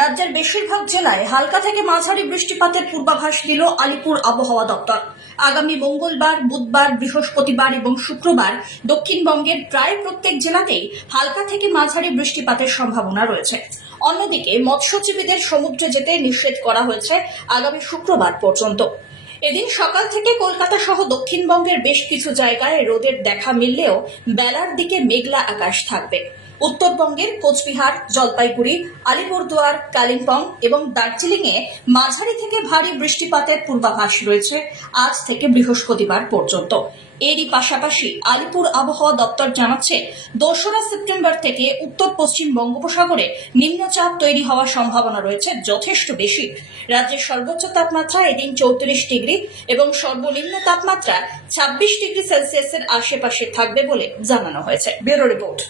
রাজ্যের বেশিরভাগ জেলায় হালকা থেকে মাঝারি বৃষ্টিপাতের পূর্বাভাস দিল আলিপুর আবহাওয়া দপ্তর। আগামী মঙ্গলবার, বুধবার, বৃহস্পতিবার এবং শুক্রবার দক্ষিণবঙ্গের প্রায় প্রত্যেক জেলাতেই হালকা থেকে মাঝারি বৃষ্টিপাতের সম্ভাবনা রয়েছে। অন্যদিকে মৎস্যজীবীদের সমুদ্রে যেতে নিষেধ করা হয়েছে আগামী শুক্রবার পর্যন্ত। এদিন সকাল থেকে কলকাতা সহ দক্ষিণবঙ্গের বেশ কিছু জায়গায় রোদের দেখা মিললেও বেলার দিকে মেঘলা আকাশ থাকবে। উত্তরবঙ্গের কোচবিহার, জলপাইগুড়ি, আলিপুরদুয়ার, কালিম্পং এবং দার্জিলিংয়ে মাঝারি থেকে ভারী বৃষ্টিপাতের পূর্বাভাস রয়েছে আজ থেকে বৃহস্পতিবার পর্যন্ত। এরই পাশাপাশি আলিপুর আবহাওয়া দপ্তর জানাচ্ছে, দোসরা সেপ্টেম্বর থেকে উত্তর পশ্চিম বঙ্গোপসাগরে নিম্নচাপ তৈরি হওয়ার সম্ভাবনা রয়েছে যথেষ্ট বেশি। রাজ্যের সর্বোচ্চ তাপমাত্রা এদিন চৌত্রিশ ডিগ্রি এবং সর্বনিম্ন তাপমাত্রা ছাব্বিশ ডিগ্রি সেলসিয়াসের আশেপাশে থাকবে বলে জানানো হয়েছে। Bureau report.